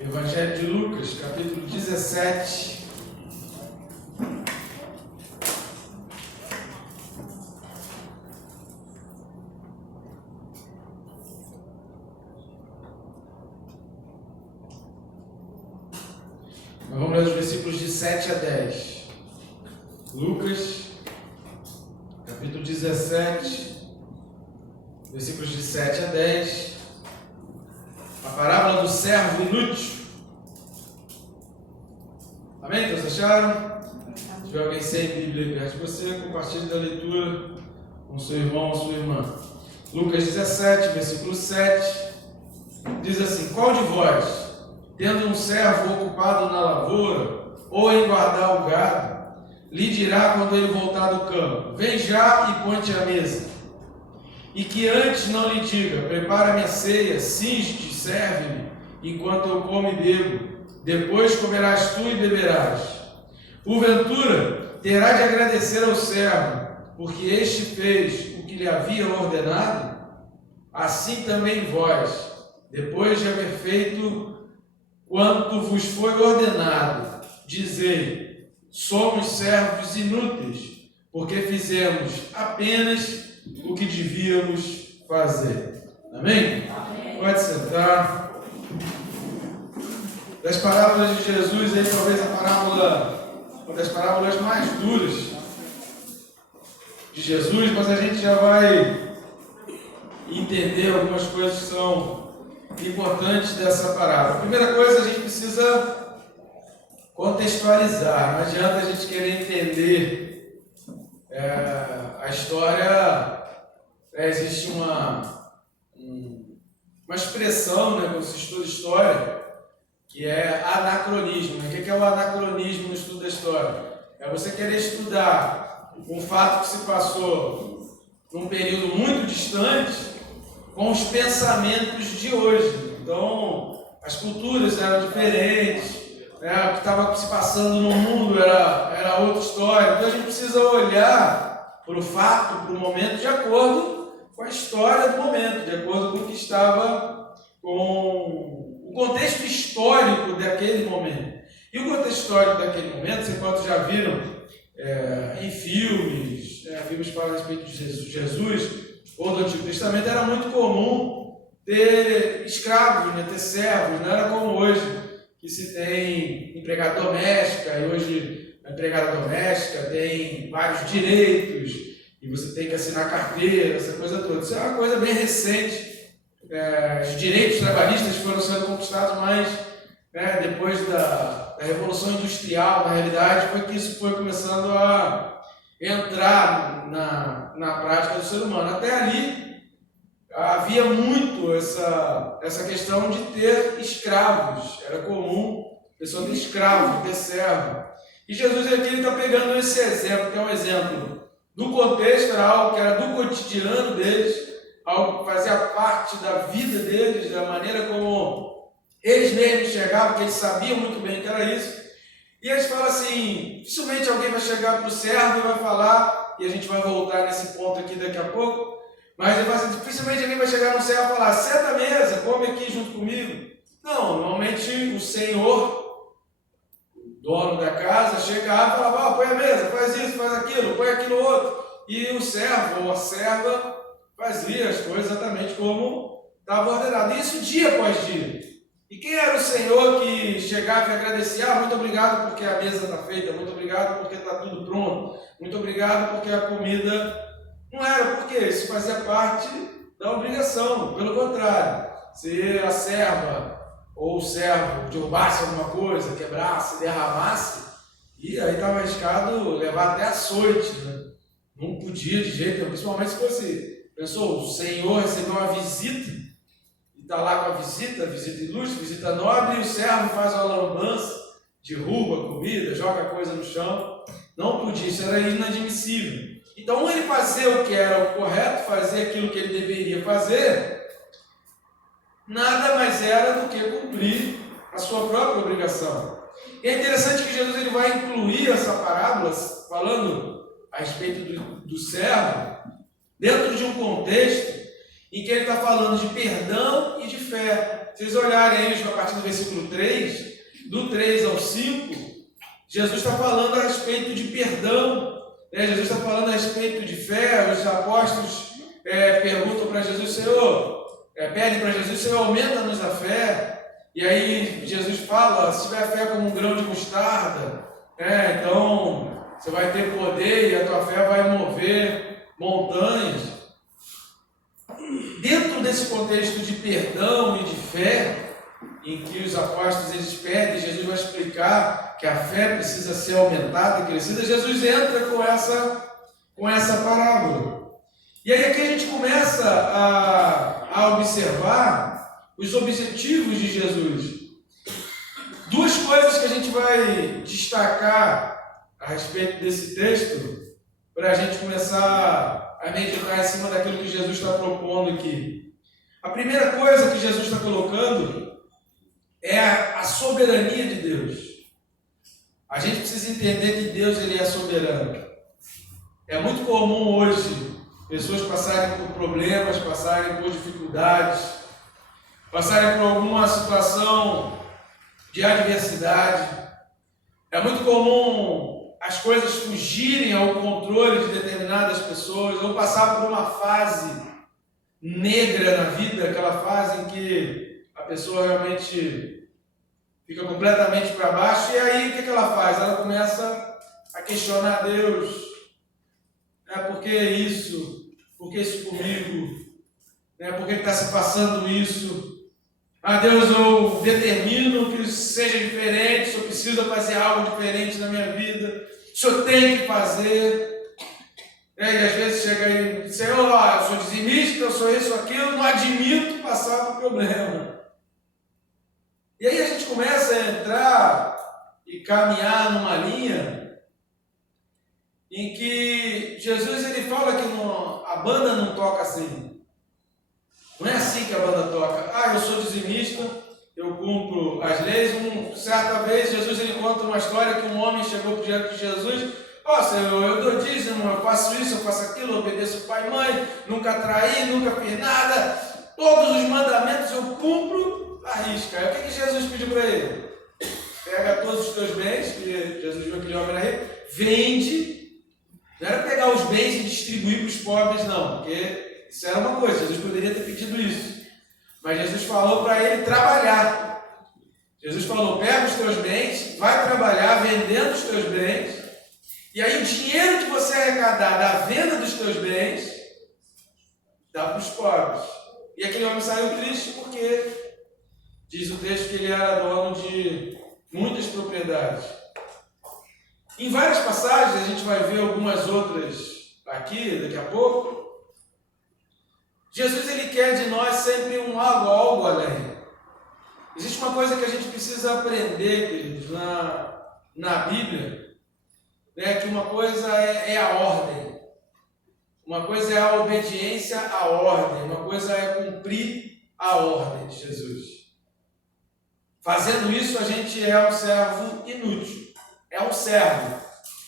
Evangelho de Lucas, capítulo 17. Nós vamos ler os versículos de 7 a 10. Lucas, capítulo 17, versículos de 7 a 10. A parábola do servo inútil. Amém? Todos acharam? Se tiver alguém sem Bíblia perto de você, compartilhe da leitura com seu irmão ou sua irmã. Lucas 17, versículo 7, diz assim: qual de vós, tendo um servo ocupado na lavoura ou em guardar o gado, lhe dirá quando ele voltar do campo: vem já e põe-te à mesa? E que antes não lhe diga: prepara-me a ceia, cinge-te, serve-me, enquanto eu como e bebo, depois comerás tu e beberás. Porventura, terá de agradecer ao servo, porque este fez o que lhe havia ordenado? Assim também vós, depois de haver feito quanto vos foi ordenado, dizei: somos servos inúteis, porque fizemos apenas o que devíamos fazer. Amém? Amém. Pode sentar. Das parábolas de Jesus, aí talvez a parábola, uma das parábolas mais duras de Jesus, mas a gente já vai entender algumas coisas que são importantes dessa parábola. A primeira coisa, a gente precisa contextualizar. Não adianta a gente querer entender a história. Existe uma expressão, né, quando se estuda história, que é anacronismo. O que é o anacronismo no estudo da história? É você querer estudar um fato que se passou num período muito distante com os pensamentos de hoje. Então, as culturas eram diferentes, né? O que estava se passando no mundo era outra história. Então, a gente precisa olhar para o fato, para o momento, de acordo com a história do momento, de acordo com o que estava, com o contexto histórico daquele momento. E o contexto histórico daquele momento, vocês quantos já viram em filmes, filmes que falam a respeito de Jesus ou do Antigo Testamento, era muito comum ter escravos, né, ter servos. Não era como hoje, que se tem empregada doméstica, e hoje a empregada doméstica tem vários direitos, e você tem que assinar carteira, essa coisa toda. Isso é uma coisa bem recente. Os direitos trabalhistas foram sendo conquistados mais depois da Revolução Industrial. Na realidade, foi que isso foi começando a entrar na prática do ser humano. Até ali, havia muito essa questão de ter escravos. Era comum a pessoa ter escravo, ter servo. E Jesus aqui está pegando esse exemplo, que é um exemplo do contexto, era algo que era do cotidiano deles, algo que fazia parte da vida deles, da maneira como eles mesmos chegavam, que eles sabiam muito bem que era isso. E eles falam assim: dificilmente alguém vai chegar para o servo e vai falar, e a gente vai voltar nesse ponto aqui daqui a pouco, mas ele fala assim: dificilmente alguém vai chegar no servo e falar: senta à mesa, come aqui junto comigo. Não, normalmente o senhor, o dono da casa, chegava e falava: põe a mesa, faz isso, faz aquilo, põe aquilo outro. E o servo ou a serva fazia as coisas exatamente como estava ordenado. Isso dia após dia. E quem era o Senhor que chegava e agradecia? Muito obrigado porque a mesa está feita, muito obrigado porque está tudo pronto, muito obrigado porque a comida... Não era porque isso fazia parte da obrigação. Pelo contrário, se a serva ou o servo derrubasse alguma coisa, quebrasse, derramasse, e aí estava arriscado levar até açoite, né? Não podia de jeito nenhum, principalmente se fosse... Pensou, o Senhor recebeu uma visita, e está lá com a visita ilustre, visita nobre, e o servo faz uma lambança, derruba a comida, joga a coisa no chão. Não podia, isso era inadmissível. Então, ele fazia o que era o correto, fazer aquilo que ele deveria fazer, nada mais era do que cumprir a sua própria obrigação. E é interessante que Jesus ele vai incluir essa parábola, falando a respeito do servo, dentro de um contexto em que ele está falando de perdão e de fé. Se vocês olharem aí a partir do versículo 3, do 3 ao 5, Jesus está falando a respeito de perdão, né? Jesus está falando a respeito de fé. Os apóstolos perguntam para Jesus, Senhor, pedem para Jesus, Senhor, aumenta-nos a fé. E aí Jesus fala, se tiver fé como um grão de mostarda, então você vai ter poder e a tua fé vai mover montanhas. Dentro desse contexto de perdão e de fé, em que os apóstolos eles pedem, Jesus vai explicar que a fé precisa ser aumentada e crescida, Jesus entra com essa parábola. E aí aqui a gente começa a observar os objetivos de Jesus. Duas coisas que a gente vai destacar a respeito desse texto, para a gente começar a meditar em cima daquilo que Jesus está propondo aqui. A primeira coisa que Jesus está colocando é a soberania de Deus. A gente precisa entender que Deus ele é soberano. É muito comum hoje pessoas passarem por problemas, passarem por dificuldades, passarem por alguma situação de adversidade. É muito comum as coisas fugirem ao controle de determinadas pessoas, ou passar por uma fase negra na vida, aquela fase em que a pessoa realmente fica completamente para baixo. E aí o que ela faz? Ela começa a questionar Deus. Por que isso? Por que isso comigo? Por que está se passando isso? Deus, eu determino que seja diferente, o Senhor precisa fazer algo diferente na minha vida, o Senhor tem que fazer. E às vezes chega aí, Senhor, eu sou dizimista, eu sou isso, aquilo, não admito passar por problema. E aí a gente começa a entrar e caminhar numa linha em que Jesus ele fala que a banda não toca assim. Não é assim que a banda toca. Eu sou dizimista, eu cumpro as leis. Certa vez Jesus ele conta uma história que um homem chegou diante de Jesus. Senhor, eu dou dízimo, eu faço isso, eu faço aquilo, eu obedeço pai e mãe, nunca traí, nunca fiz nada, todos os mandamentos eu cumpro à risca. Aí o que Jesus pediu para ele? Pega todos os teus bens, que Jesus viu aquele homem na rede, vende. Não era pegar os bens e distribuir para os pobres, não, porque isso era uma coisa, Jesus poderia ter pedido isso. Mas Jesus falou para ele trabalhar. Jesus falou, pega os teus bens, vai trabalhar vendendo os teus bens, e aí o dinheiro que você arrecadar da venda dos teus bens, dá para os pobres. E aquele homem saiu triste porque diz o texto que ele era dono de muitas propriedades. Em várias passagens, a gente vai ver algumas outras aqui, daqui a pouco. Jesus ele quer de nós sempre algo além. Existe uma coisa que a gente precisa aprender, queridos, na Bíblia, que uma coisa é a ordem, uma coisa é a obediência à ordem, uma coisa é cumprir a ordem de Jesus. Fazendo isso, a gente é um servo inútil, é um servo.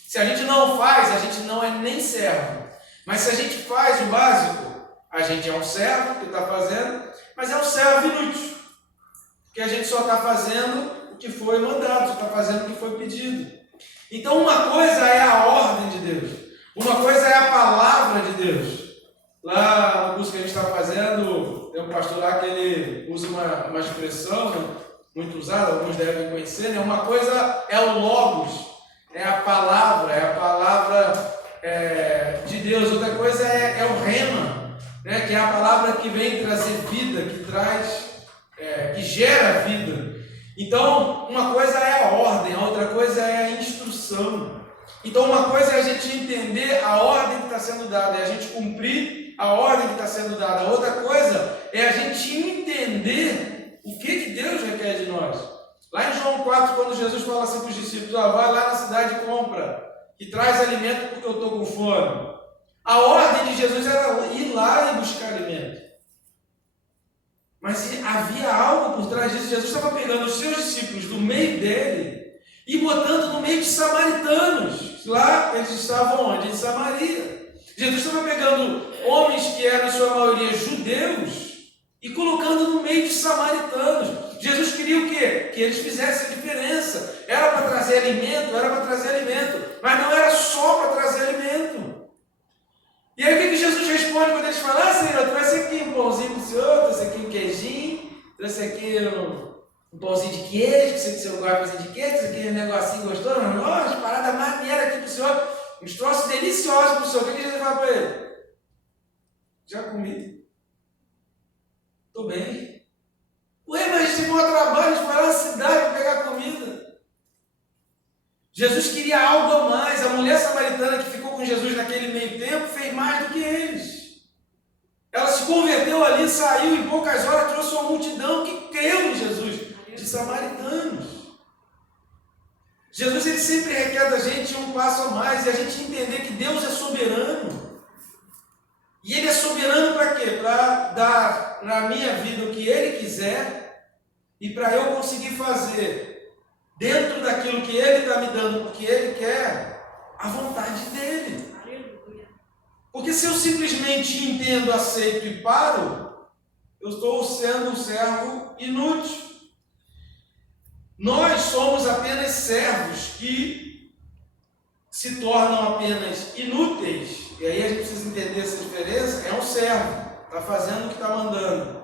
Se a gente não faz, a gente não é nem servo. Mas se a gente faz o básico, a gente é um servo que está fazendo, mas é um servo inútil, porque a gente só está fazendo o que foi mandado, só está fazendo o que foi pedido. Então uma coisa é a ordem de Deus, uma coisa é a palavra de Deus. Lá no curso que a gente está fazendo, tem um pastor lá que ele usa uma expressão muito usada, alguns devem conhecer, né? Uma coisa é o Logos, é a palavra de Deus. Outra coisa é o Rema, que é a palavra que vem trazer vida, que gera vida. Então, uma coisa é a ordem, a outra coisa é a instrução. Então, uma coisa é a gente entender a ordem que está sendo dada, é a gente cumprir a ordem que está sendo dada. A outra coisa é a gente entender o que Deus requer de nós. Lá em João 4, quando Jesus fala assim para os discípulos, vai lá na cidade e compra, e traz alimento porque eu estou com fome. A ordem de Jesus era ir lá e buscar alimento. Mas havia algo por trás disso. Jesus estava pegando os seus discípulos do meio dele e botando no meio de samaritanos. Lá eles estavam onde? Em Samaria. Jesus estava pegando homens que eram, em sua maioria, judeus, e colocando no meio de samaritanos. Jesus queria o quê? Que eles fizessem a diferença. Era para trazer alimento, mas não era só para trazer alimento. E aí o que Jesus responde quando eles falam: Senhor, eu trouxe aqui um pãozinho para o Senhor, trouxe aqui um queijinho, trouxe aqui um pãozinho de queijo, que sei que o Senhor gosta de pãozinho de queijo, trouxe aqui um negocinho gostoso, uma parada maneira aqui para o Senhor, uns troços deliciosos para o Senhor. O que Jesus fala para ele? Já comi. Estou bem. Ué, mas a gente tem um trabalho, a gente vai lá na cidade para pegar comida. Jesus queria algo a mais. A mulher samaritana que ficou com Jesus naquele meio tempo fez mais do que eles. Ela se converteu ali, saiu, em poucas horas trouxe uma multidão que creu em Jesus, de samaritanos. Jesus ele sempre requer da gente um passo a mais e a gente entender que Deus é soberano. E Ele é soberano para quê? Para dar na minha vida o que Ele quiser e para eu conseguir fazer dentro daquilo que Ele está me dando, porque Ele quer, a vontade dEle. Porque se eu simplesmente entendo, aceito e paro, eu estou sendo um servo inútil. Nós somos apenas servos que se tornam apenas inúteis. E aí a gente precisa entender essa diferença. É um servo, está fazendo o que está mandando.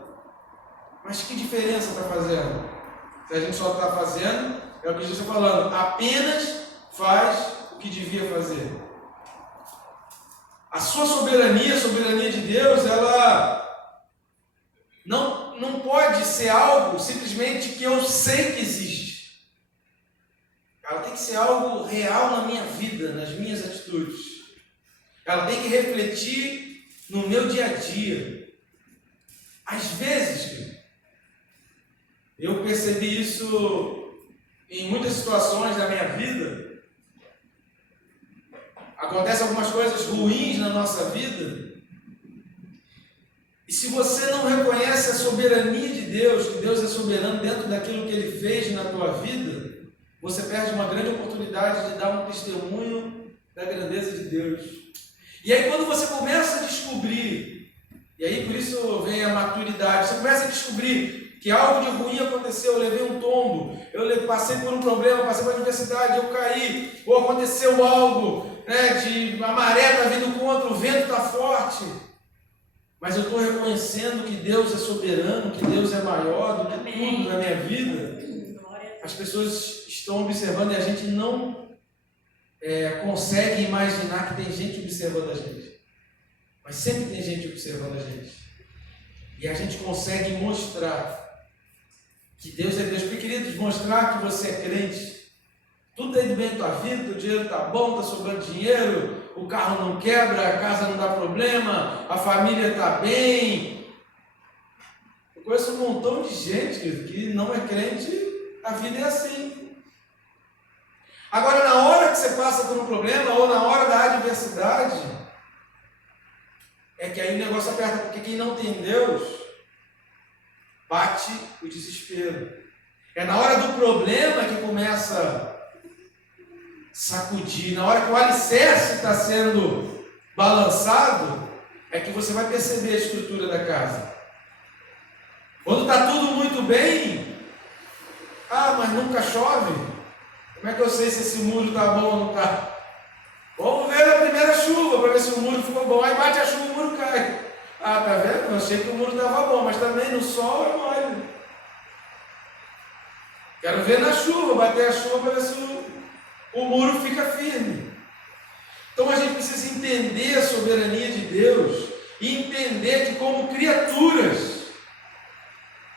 Mas que diferença está fazendo? Se a gente só está fazendo, é o que Jesus está falando, apenas faz o que devia fazer. A sua soberania, a soberania de Deus, ela não pode ser algo simplesmente que eu sei que existe. Ela tem que ser algo real na minha vida, nas minhas atitudes. Ela tem que refletir no meu dia a dia. Às vezes, eu percebi isso em muitas situações da minha vida. Acontecem algumas coisas ruins na nossa vida. E se você não reconhece a soberania de Deus, que Deus é soberano dentro daquilo que Ele fez na tua vida, você perde uma grande oportunidade de dar um testemunho da grandeza de Deus. E aí quando você começa a descobrir, e aí por isso vem a maturidade, você começa a descobrir que algo de ruim aconteceu, eu levei um tombo, eu passei por um problema, passei por uma adversidade, eu caí, ou aconteceu algo, de a maré está vindo contra, o vento está forte, mas eu estou reconhecendo que Deus é soberano, que Deus é maior do que tudo na minha vida. As pessoas estão observando e a gente não consegue imaginar que tem gente observando a gente, mas sempre tem gente observando a gente, e a gente consegue mostrar que Deus é Deus. Porque, queridos, mostrar que você é crente, tudo está indo bem na tua vida, o dinheiro está bom, está sobrando dinheiro, o carro não quebra, a casa não dá problema, a família está bem. Eu conheço um montão de gente, querido, que não é crente, a vida é assim. Agora, na hora que você passa por um problema, ou na hora da adversidade, é que aí o negócio aperta, porque quem não tem Deus, bate o desespero. É na hora do problema que começa a sacudir, na hora que o alicerce está sendo balançado, é que você vai perceber a estrutura da casa. Quando está tudo muito bem, mas nunca chove. Como é que eu sei se esse muro está bom ou não está? Vamos ver a primeira chuva para ver se o muro ficou bom. Aí bate a chuva e o muro cai. Tá vendo? Eu achei que o muro estava bom, mas também no sol é mole. Quero ver na chuva, bater a chuva para ver se o muro fica firme. Então a gente precisa entender a soberania de Deus e entender que, como criaturas,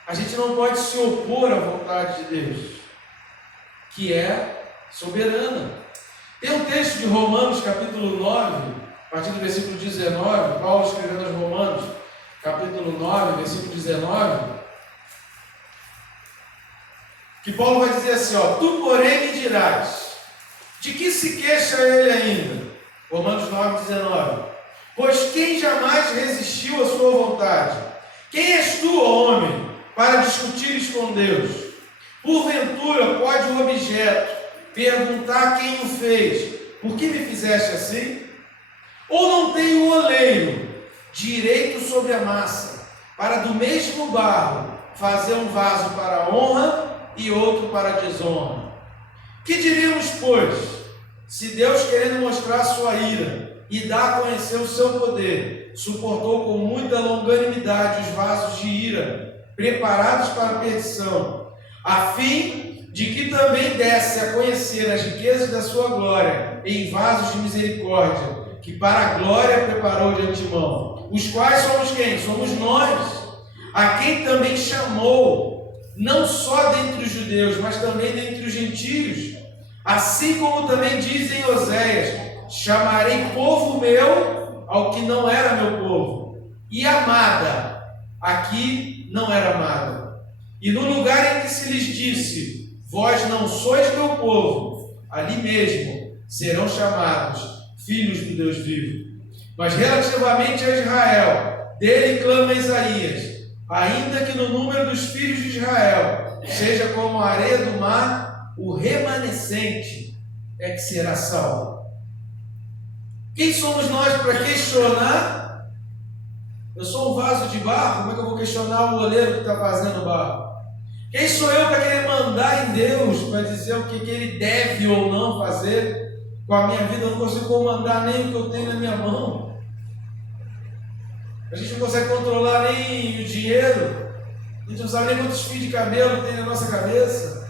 a gente não pode se opor à vontade de Deus, que é soberana. Tem um texto de Romanos, capítulo 9, a partir do versículo 19, Paulo escrevendo aos Romanos, capítulo 9, versículo 19, que Paulo vai dizer assim, tu porém me dirás, de que se queixa ele ainda? Romanos 9, 19, pois quem jamais resistiu à sua vontade? Quem és tu, ó homem, para discutires com Deus? Porventura pode o objeto perguntar quem o fez, por que me fizeste assim? Ou não tem o oleiro direito sobre a massa, para do mesmo barro fazer um vaso para a honra e outro para a desonra. Que diríamos, pois, se Deus, querendo mostrar sua ira e dar a conhecer o seu poder, suportou com muita longanimidade os vasos de ira, preparados para a perdição, a fim de que também desse a conhecer as riquezas da sua glória em vasos de misericórdia, que para a glória preparou de antemão, os quais somos quem? Somos nós, a quem também chamou, não só dentre os judeus, mas também dentre os gentios, assim como também dizem Oséias: chamarei povo meu ao que não era meu povo, e amada, aqui não era amada. E no lugar em que se lhes disse: vós não sois meu povo, ali mesmo serão chamados filhos do Deus vivo. Mas relativamente a Israel, dele clama Isaías: ainda que no número dos filhos de Israel seja como a areia do mar, o remanescente é que será salvo. Quem somos nós para questionar? Eu sou um vaso de barro, como é que eu vou questionar o oleiro que está fazendo barro? Quem sou eu para querer mandar em Deus, para dizer o que Ele deve ou não fazer com a minha vida? Eu não consigo comandar nem o que eu tenho na minha mão. A gente não consegue controlar nem o dinheiro, a gente não sabe nem quantos fios de cabelo tem na nossa cabeça.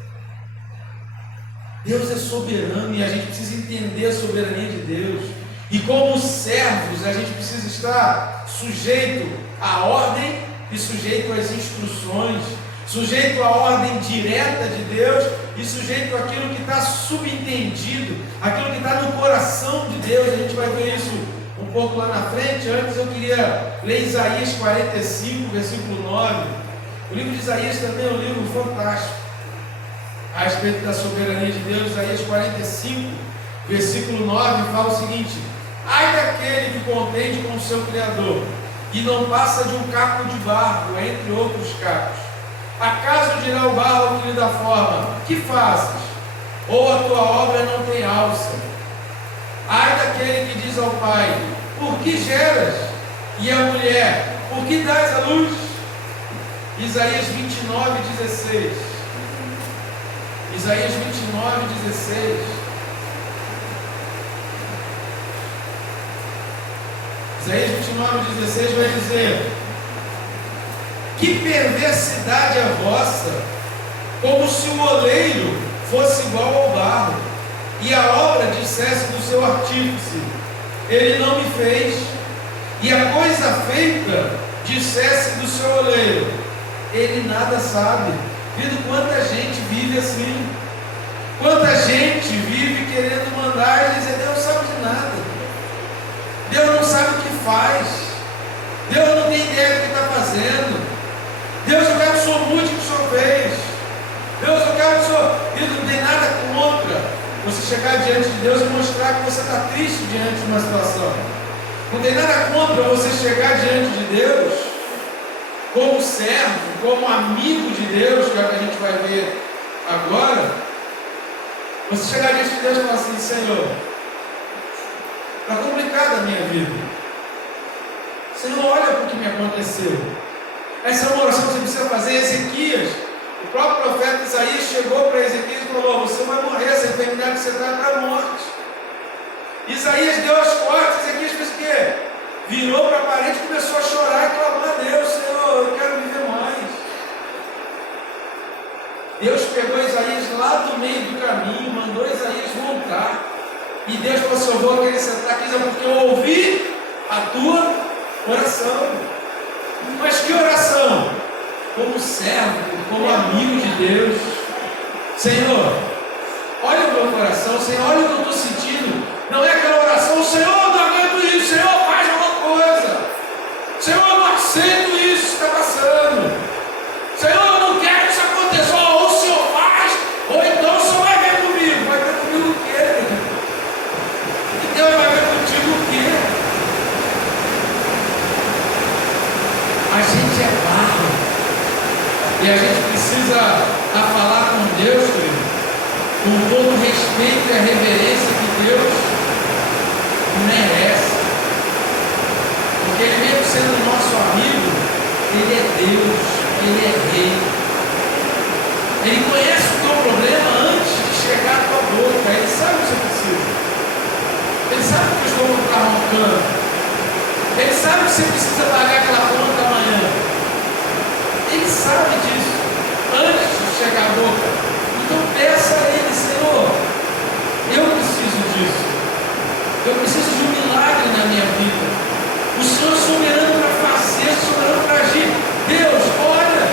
Deus é soberano e a gente precisa entender a soberania de Deus. E como servos, a gente precisa estar sujeito à ordem e sujeito às instruções, sujeito à ordem direta de Deus e sujeito àquilo que está subentendido, aquilo que está no coração de Deus. A gente vai ver isso um pouco lá na frente. Antes eu queria ler Isaías 45, versículo 9. O livro de Isaías também é um livro fantástico a respeito da soberania de Deus. Isaías 45, versículo 9 fala o seguinte: ai daquele que contende com o seu Criador e não passa de um caco de barro entre outros cacos. Acaso dirá o barro que lhe dá forma: que fazes? Ou a tua obra não tem alça? Ai daquele que diz ao pai: por que geras? E à mulher: por que dás a luz? Isaías 29, 16. Isaías 29, 16. Isaías 29, 16 vai dizer: que perversidade a vossa, como se o oleiro fosse igual ao barro, e a obra dissesse do seu artífice: ele não me fez, e a coisa feita dissesse do seu oleiro: ele nada sabe. Querido, quanta gente vive assim, quanta gente vive querendo mandar e dizer: Deus não sabe de nada, Deus não sabe o que faz, Deus não tem ideia do que está fazendo. Deus, eu quero que o Senhor mude o que o Senhor fez. Deus, eu quero que o Senhor... Ele não tem nada contra você chegar diante de Deus e mostrar que você está triste diante de uma situação. Não tem nada contra você chegar diante de Deus como servo, como amigo de Deus, que é o que a gente vai ver agora. Você chegar diante de Deus e falar assim: Senhor, está complicada a minha vida. Senhor, olha para o que me aconteceu. Essa é uma oração que você precisa fazer. Ezequias, o próprio profeta Isaías chegou para Ezequias e falou: você vai morrer, essa enfermidade que você está é para a morte. Isaías deu as costas. Ezequias fez o quê? Virou para a parede e começou a chorar e clamar a Deus: Senhor, eu quero viver mais. Deus pegou Isaías lá do meio do caminho, mandou Isaías voltar, e Deus falou assim: eu vou acrescentar aqui, porque eu ouvi a tua oração. Mas que oração? Como servo, como amigo de Deus. Senhor, olha o meu coração, Senhor, olha o que eu estou sentindo. Não é aquela oração: Senhor, eu não aguento isso, Senhor, faz alguma coisa. Senhor, eu não aceito isso que está passando. Senhor, eu não quero que isso aconteça. Ou o Senhor faz, ou então o Senhor vai ver comigo. Vai ver comigo o quê? E Deus vai ver contigo o quê? A gente é barro, e a gente precisa falar com Deus, querido, com todo o respeito e a reverência que Deus merece, porque Ele mesmo sendo nosso amigo, Ele é Deus, Ele é Rei. Ele conhece o teu problema antes de chegar à tua boca. Ele sabe o que você precisa. Ele sabe que o estômago está roncando. Ele sabe que você precisa pagar aquela conta amanhã. Ele sabe disso antes de chegar à boca. Então peça a Ele: Senhor, eu preciso disso. Eu preciso de um milagre na minha vida. O Senhor é soberano para fazer, soberano para agir. Deus, olha,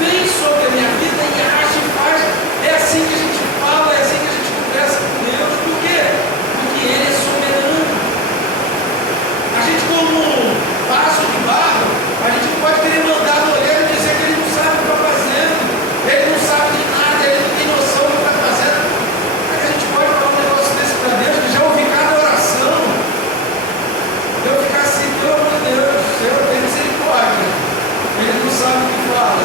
vem sobre a minha vida e age e faz. É assim que a gente fala, é assim que a gente conversa com Deus. Por quê? Porque Ele é soberano. A gente, como vaso de barro, a gente não pode querer mandar no olheiro e dizer que Ele não sabe o que está fazendo. Ele não sabe de nada, Ele não tem noção do que está fazendo. Mas a gente pode falar um negócio desse para Deus, que já ouvi cada oração. Eu ficar assim: pelo amor de Deus, Senhor, tem misericórdia. Ele não sabe o que fala.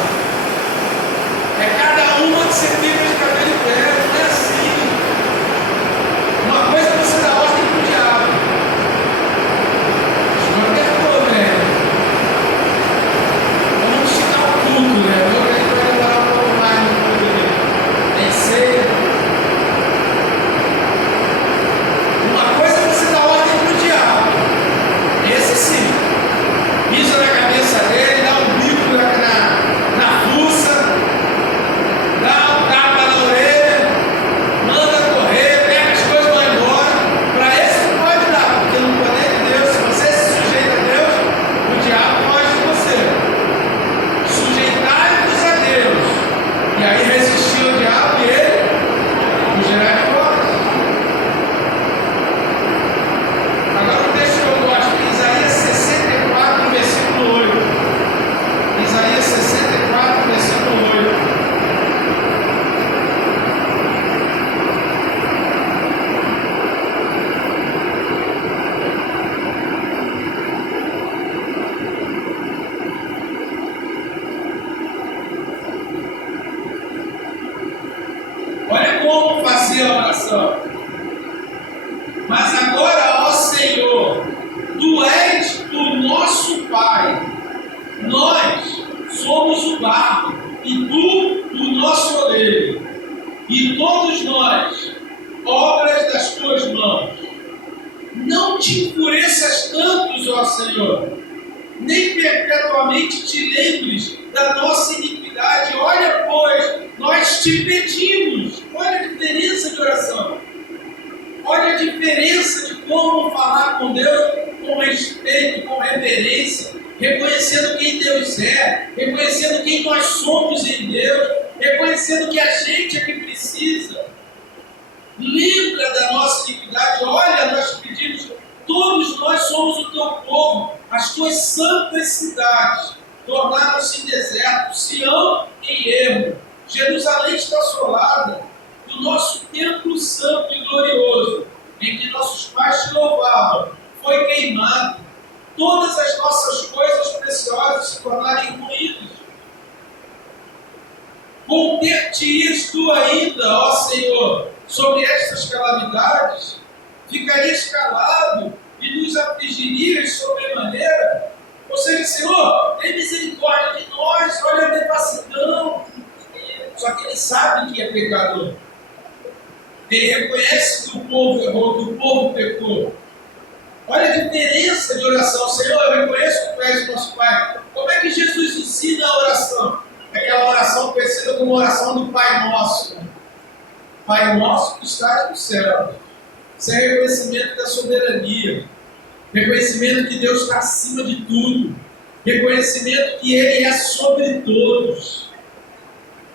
É cada uma que você fica de cabelo em pé, não é assim. Uma coisa é você dar ordem para o diabo. O Senhor perdoa, velho. Vamos esticar o culto, né? Eu que a gente vai demorar um pouco mais no culto dele. Tem ceia. Uma coisa é você dar ordem para o diabo. Esse sim. Pisa na cabeça dele, dá um bico na fuça, dá um tapa na orelha, manda correr, pega as coisas e vai embora. Para esse não pode dar, porque no poder de Deus, se você se sujeita a Deus, o diabo pode de você. Sujeitai-vos a Deus. E aí resistir ao diabo e ele fugirá de vós. Agora o texto que eu gosto é Isaías 64, versículo 8. Isaías 64, versículo 8. Olha como fazia a oração. Mas agora, ó Senhor, Tu és o nosso Pai. Nós somos o barro e Tu o nosso oleiro. E todos nós, obras das Tuas mãos. Não te enfureças tanto, ó Senhor, nem perpetuamente te lembres da nossa iniquidade. Olha, pois, nós te pedimos. Olha a diferença de oração. Olha a diferença de como falar com Deus com respeito, com reverência, reconhecendo quem Deus é, reconhecendo quem nós somos em Deus, reconhecendo que a gente é que precisa. Lembra da nossa iniquidade. Olha, nós te pedimos, todos nós somos o teu povo, as tuas santas cidades tornaram-se em deserto, Sião em ermo, Jerusalém está assolada, o nosso templo santo e glorioso, em que nossos pais te louvavam, foi queimado. Todas as nossas coisas preciosas se tornaram ruínas. Conter-te-ias tu ainda, ó Senhor, sobre estas calamidades? Ficarias calado e nos afligirias sobremaneira? Ou seja, Senhor, tem misericórdia de nós, olha a devassidão. Só que Ele sabe que é pecador. Ele reconhece que o povo errou, que o povo pecou. Olha a diferença de oração. Senhor, eu reconheço que Tu és o nosso Pai. Como é que Jesus ensina a oração? Aquela oração conhecida como oração do Pai Nosso. Pai Nosso que estás no céu. Isso é reconhecimento da soberania. Reconhecimento que Deus está acima de tudo. Reconhecimento que Ele é sobre todos.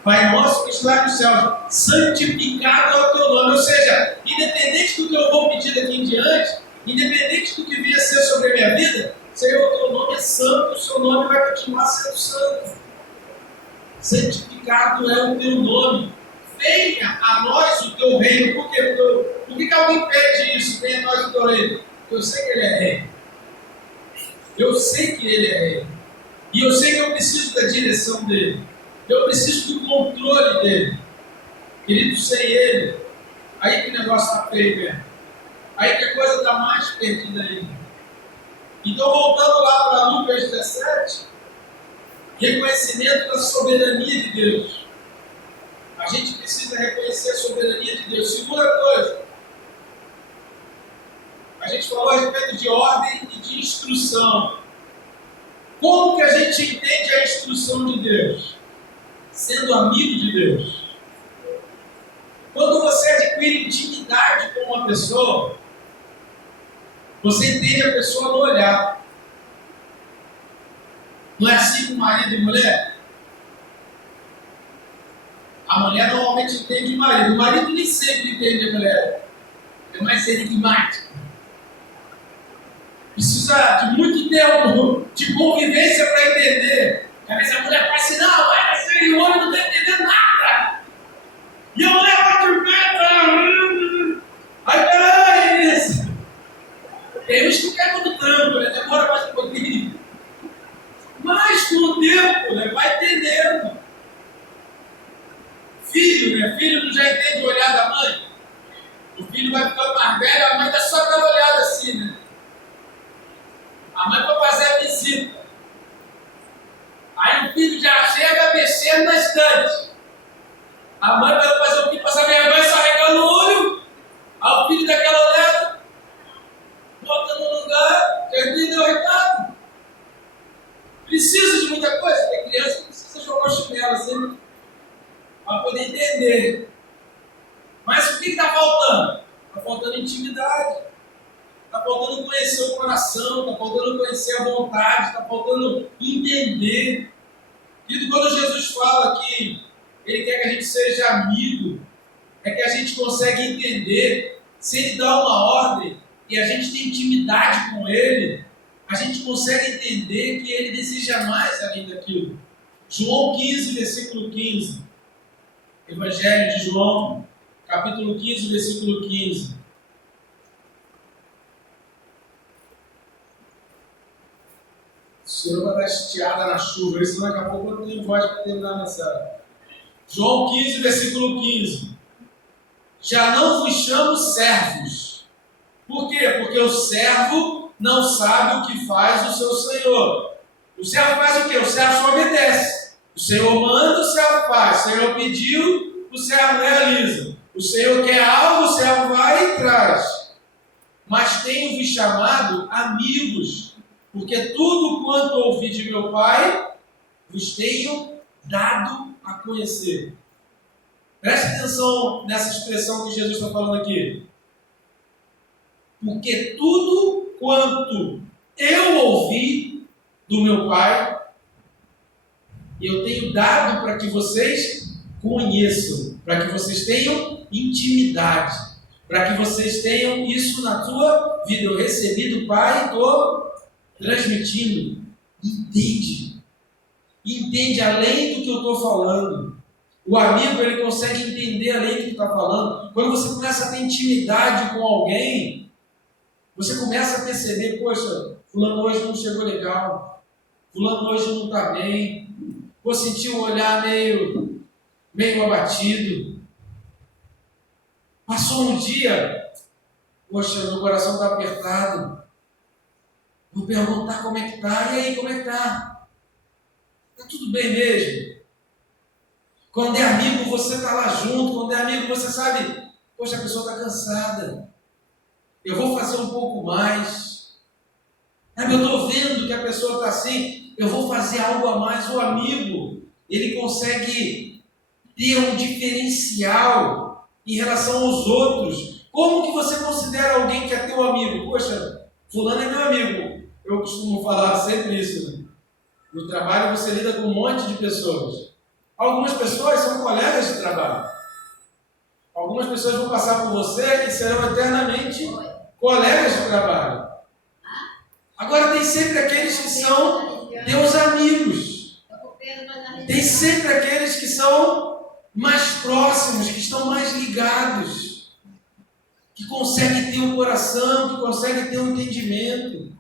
Pai Nosso que está no céu, santificado é o Teu nome. Ou seja, independente do que eu vou pedir daqui em diante, independente do que vier a ser sobre a minha vida, Senhor, o Teu nome é santo, o Seu nome vai continuar sendo santo. Santificado é o Teu nome. Venha a nós o Teu reino. Por quê? Por que alguém pede isso? Venha a nós o Teu reino. Porque eu sei que Ele é rei. Eu sei que Ele é rei. E eu sei que eu preciso da direção dEle. Eu preciso do controle dEle. Querido, sem Ele, aí que o negócio está feio mesmo. Aí que a coisa está mais perdida ainda. Então, voltando lá para Lucas 17, reconhecimento da soberania de Deus. A gente precisa reconhecer a soberania de Deus. Segunda coisa, a gente falou a respeito de ordem e de instrução. Como que a gente entende a instrução de Deus? Sendo amigo de Deus. Quando você adquire intimidade com uma pessoa, você entende a pessoa no olhar. Não é assim com marido e mulher? A mulher normalmente entende o marido. O marido nem sempre entende a mulher. É mais enigmático. Precisa de muito tempo de convivência para entender. Às vezes a mulher fala assim, não, e o homem não está entendendo nada. E a mulher bate o pé. Aí, peraí, isso. Tem uns que pegam no tranco, né? Demora mais um pouquinho. Mas com o tempo, né, vai entendendo. Filho, né? Filho não já entende o olhar da mãe? O filho vai ficando mais velho, a mãe dá só aquela olhada assim, né? A mãe vai fazer a visita. Aí o filho já chega mexendo na estante. A mãe vai fazer o filho passar vergonha, só regando o olho. Aí o filho daquela olhada, bota no lugar, já entendeu o recado. Precisa de muita coisa, tem criança que precisa jogar o chinelo assim, para poder entender. Mas o que está faltando? Está faltando intimidade. Está faltando conhecer o coração, está faltando conhecer a vontade, está faltando entender. E quando Jesus fala que Ele quer que a gente seja amigo, é que a gente consegue entender. Se Ele dá uma ordem e a gente tem intimidade com Ele, a gente consegue entender que Ele deseja mais além daquilo. João 15, versículo 15. Evangelho de João, capítulo 15, versículo 15. O Senhor vai dar estiada na chuva, senão daqui a pouco eu não tenho voz para terminar a mensagem. João 15, versículo 15. Já não vos chamo servos. Por quê? Porque o servo não sabe o que faz o seu senhor. O servo faz o quê? O servo só obedece. O Senhor manda, o servo faz. O Senhor pediu, o servo realiza. O Senhor quer algo, o servo vai e traz. Mas tenho-vos chamado amigos, porque tudo quanto ouvi de meu Pai, vos tenho dado a conhecer. Preste atenção nessa expressão que Jesus está falando aqui. Porque tudo quanto eu ouvi do meu Pai, eu tenho dado para que vocês conheçam, para que vocês tenham intimidade, para que vocês tenham isso na tua vida. Eu recebi do Pai e estou transmitindo. Entende? Entende além do que eu estou falando. O amigo, ele consegue entender além do que está falando. Quando você começa a ter intimidade com alguém, você começa a perceber, poxa, fulano hoje não chegou legal, fulano hoje não está bem, vou sentir um olhar meio abatido. Passou um dia, poxa, meu coração está apertado. Vou perguntar como é que está. E aí, como é que está? Está tudo bem mesmo? Quando é amigo, você está lá junto. Quando é amigo, você sabe, poxa, a pessoa está cansada. Eu vou fazer um pouco mais. Eu estou vendo que a pessoa está assim, eu vou fazer algo a mais. O amigo, ele consegue ter um diferencial em relação aos outros. Como que você considera alguém que é teu amigo? Poxa, fulano é meu amigo. Eu costumo falar sempre isso, né? No trabalho você lida com um monte de pessoas. Algumas pessoas são colegas de trabalho. Algumas pessoas vão passar por você e serão eternamente colegas de trabalho. Agora tem sempre aqueles que são teus amigos. Tem sempre aqueles que são mais próximos, que estão mais ligados, que conseguem ter um coração, que conseguem ter um entendimento.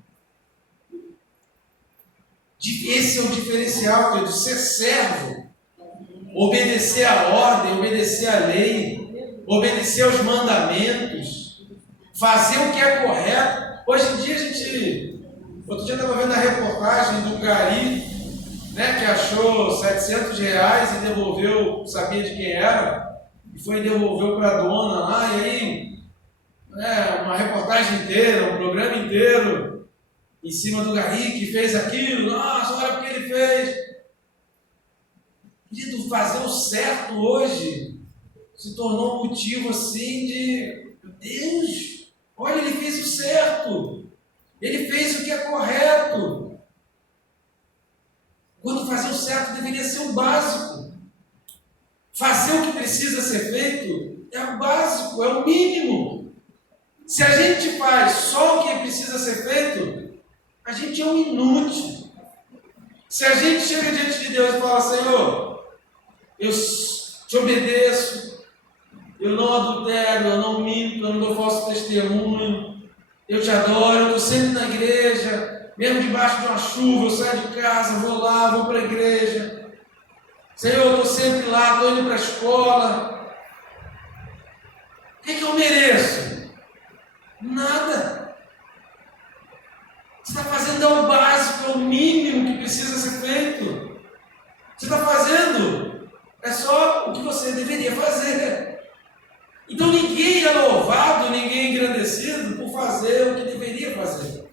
Esse é o diferencial, querido, ser servo, obedecer a ordem, obedecer a lei, obedecer aos mandamentos, fazer o que é correto. Hoje em dia a gente Outro dia eu estava vendo a reportagem do gari, né, que achou R$700 e devolveu, sabia de quem era, e foi e devolveu para a dona lá, e aí, né, uma reportagem inteira, um programa inteiro, em cima do gari que fez aquilo, nossa, olha o que ele fez. Querido, fazer o certo hoje se tornou um motivo assim de, meu Deus, olha, ele fez o certo, ele fez o que é correto. Quando fazer o certo deveria ser o básico. Fazer o que precisa ser feito é o básico, é o mínimo. Se a gente faz só o que precisa ser feito, a gente é um inútil. Se a gente chega diante de Deus e fala, Senhor, eu te obedeço, eu não adultero, eu não minto, eu não dou falso testemunho, eu te adoro, eu estou sempre na igreja, mesmo debaixo de uma chuva, eu saio de casa, vou lá, vou para a igreja. Senhor, eu estou sempre lá, estou indo para a escola. O que eu mereço? Nada. Você está fazendo é o básico, é o mínimo que precisa ser feito. Você está fazendo é só o que você deveria fazer. Então ninguém é louvado, ninguém é engrandecido por fazer o que deveria fazer.